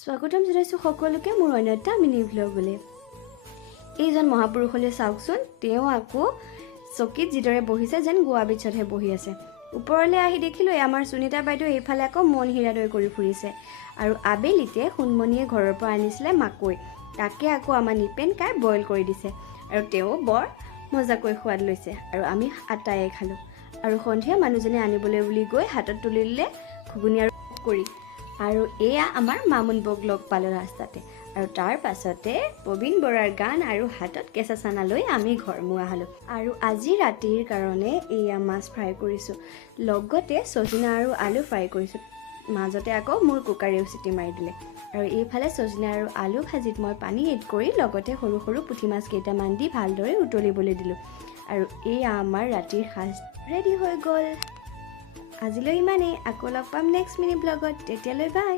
স্বাগতম জনাইছোঁ সকলোকে মোৰ অন্য এটা মিনি ভ্লগলৈ। এইজন মহাপুৰুষলৈ চাওকচোন, তেওঁ আকৌ চকীত যিদৰে বহিছে যেন গোৱা বিচতহে বহি আছে। ওপৰলৈ আহি দেখিলোঁ আমাৰ সুনিতা বাইদেউ এইফালে আকৌ মন হীৰাদয় কৰি ফুৰিছে। আৰু আবেলিতে সোণমণিয়ে ঘৰৰ পৰা আনিছিলে মাকৈ, তাকে আকৌ আমাৰ নিপেন কাই বইল কৰি দিছে আৰু তেওঁ বৰ মজাকৈ সোৱাদ লৈছে আৰু আমি আটায়ে খালোঁ। আৰু সন্ধিয়া মানুহজনে আনিবলৈ বুলি গৈ হাতত তুলি দিলে ঘুগুনি আৰু কৰি। আৰু এয়া আমাৰ মামুন বৌক লগ পালোঁ ৰাস্তাতে। আৰু তাৰ পাছতে প্ৰবীণ বৰাৰ গান আৰু হাতত কেঁচা চানা লৈ আমি ঘৰমুৱা হ'লোঁ। আৰু আজি ৰাতিৰ কাৰণে এয়া মাছ ফ্ৰাই কৰিছোঁ, লগতে চজিনা আৰু আলু ফ্ৰাই কৰিছোঁ। মাজতে আকৌ মোৰ কুকাৰেও চিটি মাৰি দিলে। আৰু এইফালে চজিনা আৰু আলু ভাজিত মই পানী এড কৰি লগতে সৰু সৰু পুঠি মাছ কেইটামান দি ভালদৰে উতলিবলৈ দিলোঁ। আৰু এয়া আমাৰ ৰাতিৰ সাজ ৰেডি হৈ গ'ল। আজিলৈ ইমানেই, আকৌ লগ পাম নেক্সট মিনি ব্লগত, তেতিয়ালৈ বাই।